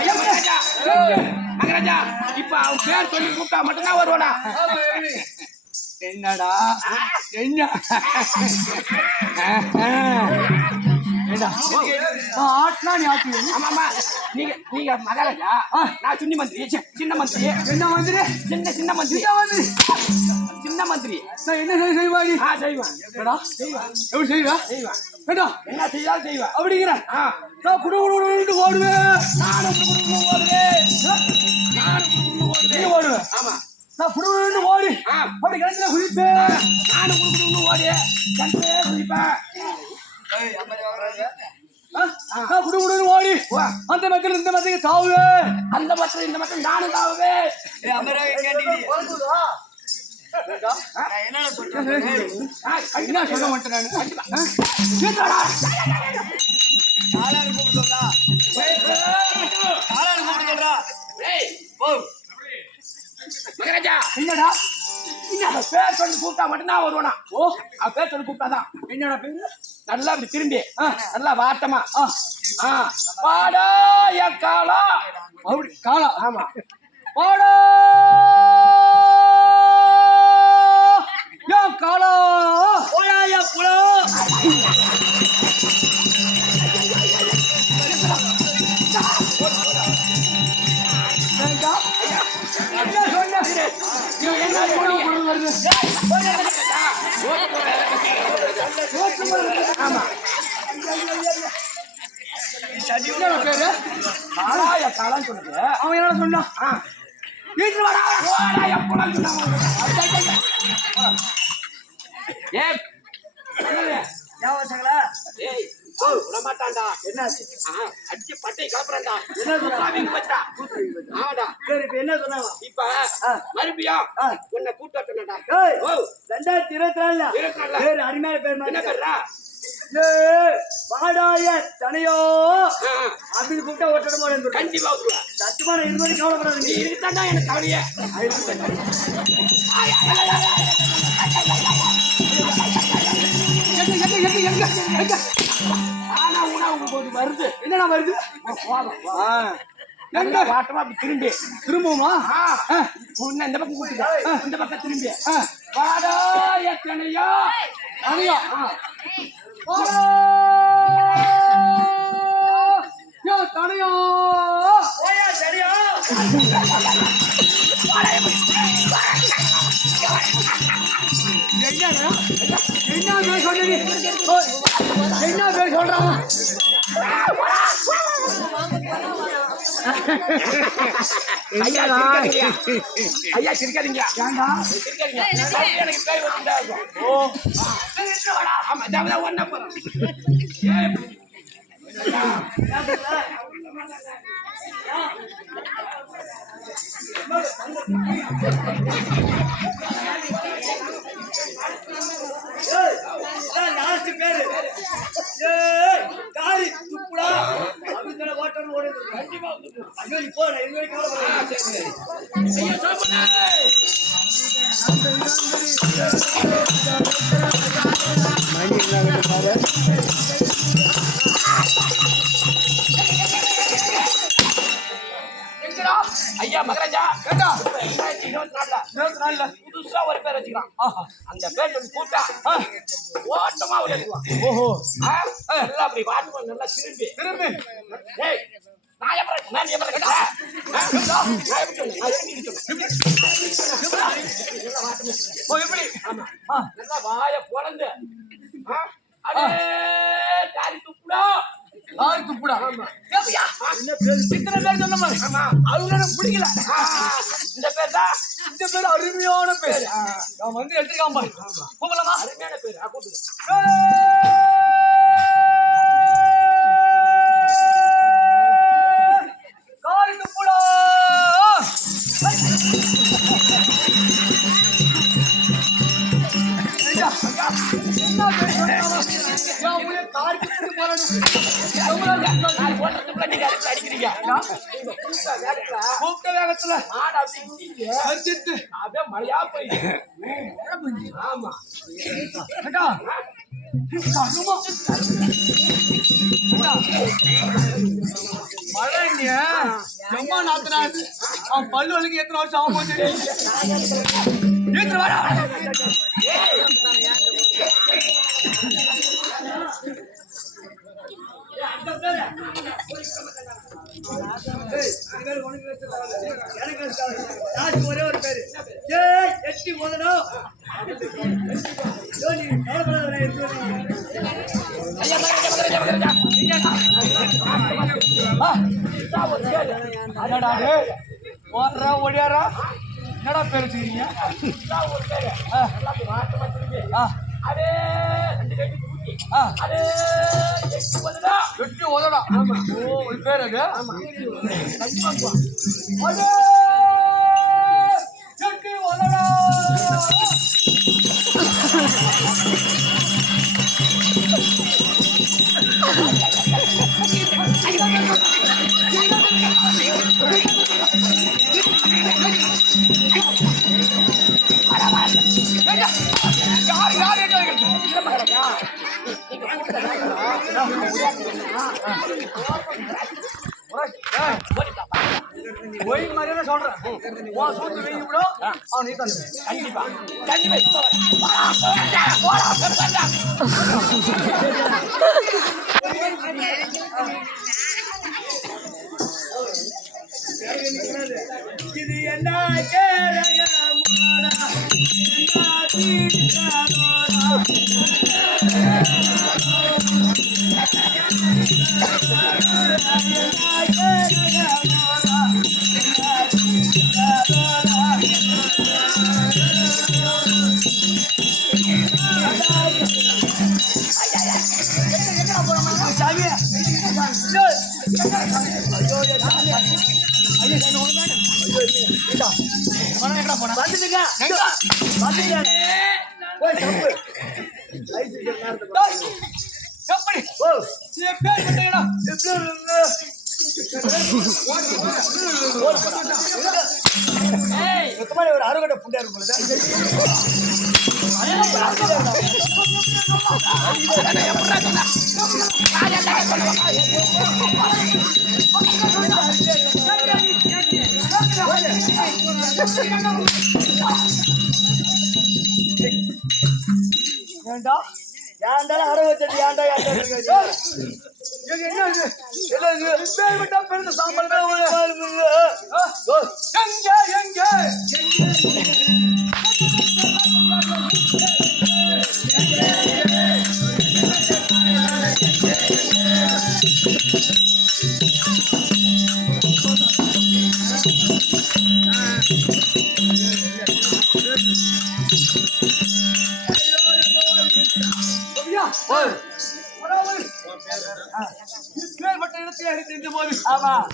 ஐயா மகாராஜா மகாராஜா இப்ப அவன் பேர் சொல்லி கூப்பிட்டா மட்டும்தான் வருவானா? என்னடா என்ன ஆட்னா நீ ஆட்டு. ஆமாமா நீங்க நீங்க மகாராஜா நான் சின்ன மந்திரி சின்ன மந்திரி என்ன மந்திரி சின்ன மந்திரி சின்ன மந்திரி நான் என்ன செய்வாடி? செய்வேன் எப்படி செய்வா? செய்வேன் ஏடா என்ன செய்தாலும் செய்வேன் அப்படிங்கிற நான் குடுகுடுன்னு ஓடுவேன். நானும் ஓடுவேன் ஓடுவேன். ஆமா நான் குடுகுடுன்னு ஓடி அப்படி கிணத்துல குதிப்பேன். நானும் ஓடி கிணத்துல குதிப்பேன். நான் குடுகுடுன்னு ஓடி அந்த மக்கள் இந்த மக்களுக்கு தாவுவேன். அந்த மக்கள் இந்த மக்கள் நானும் தாவுவேன். என்ன சொல்ல மாட்டேன் மகாராஜா என்னடா பேர் சொல்லி கூப்பிட்டா மட்டும்தான் வருவானா? பேர் சொல்லி கூப்பிட்டாதான். என்னடா பேரு? நல்லா இப்படி திரும்பி நல்லா வாட்டமா பாடாய காலா அப்படி காலா. ஆமா பாடா காலா ஓயாய குலா ஆமா பேரு காலாய காலான்னு சொல்லுது. அவன் என்ன சொன்னான்? வீட்டுல வாடா ஓடாய குலான்னு சொன்னாங்க. மாட்டான்டா என்ன அடிச்சு பட்டை கலப்புறான்டா. என்ன சொன்னாங்க? இப்ப மறுபடியும் உன்னை கூட்டு வரட்டா? 2024 பேர் அருமையான பேர். என்ன பேர்ரா? பாடாய தனையோ அப்படின்னு கூப்பிட்டா ஒட்டட போல கண்டிப்பா சத்துமான இருமணி கவலைப்படாது. நீ இருக்குதாண்டா எனக்கு கவலையே. ஆனா உங்களுக்கு ஒரு வருது. என்னடா வருது? எங்க வாட்டமா அப்படி திரும்பி திரும்புமா? உன்ன இந்த பக்கம் கூட்டுங்க. இந்த பக்கம் திரும்பி வாடா எத்தனையோ அதையா தனையோ சரியா என்ன பேர் சொல்றீங்க? என்ன பேர் சொல்றாங்க? ஐயா சிரிக்காதீங்க. எனக்கு பேர் வச்சுட்டா இருக்கும். ஆமா அதாவது ஒன்ன போறோம். பேரு காரி துப்புடா அப்படின்னு ஓட்டணும் ஓடு. ஐயா மகாராஜா 2024 புதுசா ஒரு பேர் வச்சுக்கிறான். அந்த பேர் சொல்லி கூப்பிட்டா ஓட்டமா விளையாடுவான். ஓஹோ நல்லா அப்படி வாட்டுமா நல்லா திரும்பி நான் எப்படி நல்லா வாய பொழந்து காரி துப்புடா துப்புடா. இத்தனை பேர் சொன்ன மாதிரி அவங்க பிடிக்கல. இந்த பேர் தான் இந்த பேர் அருமையான பேர். நான் வந்து எடுத்துக்காம பாரு கூப்பிடலாமா? அருமையான பேர் கூப்பிடுங்க. காரி துப்புடா. என்ன பேர் காரி துப்புட்டு அடிக்கிறீங்க கூப்பிட்ட வேகத்துல அப்படியே மழையா போயிடுச்சு. ஆமா மழைங்க எம்மா நாத்துனாரு அவன் பல்லு வலிக்கு எத்தனை வருஷம் ஆகும் போது வாடா ஒரே ஒரு பேரு எட்டி போதணும் ஒடியாரா என்னடா பேர் வச்சுக்கிறீங்க வெட்டி உதடா ஓ ஒரு பேர் அது வெட்டி உதடா ஒயின் மாதிரியே சொல்றேன் சூத்து வெயில் விடும் அவன் நீ தந்து கண்டிப்பா இது என்ன ஒரு அறுகட்ட புண்டா இருக்கும் ஏண்டா ஏன்டா அரை வச்சது ஏன்டா என்ன பெருந்த சாம்பல் எங்க இடத்தை அடித்து போது ஆமா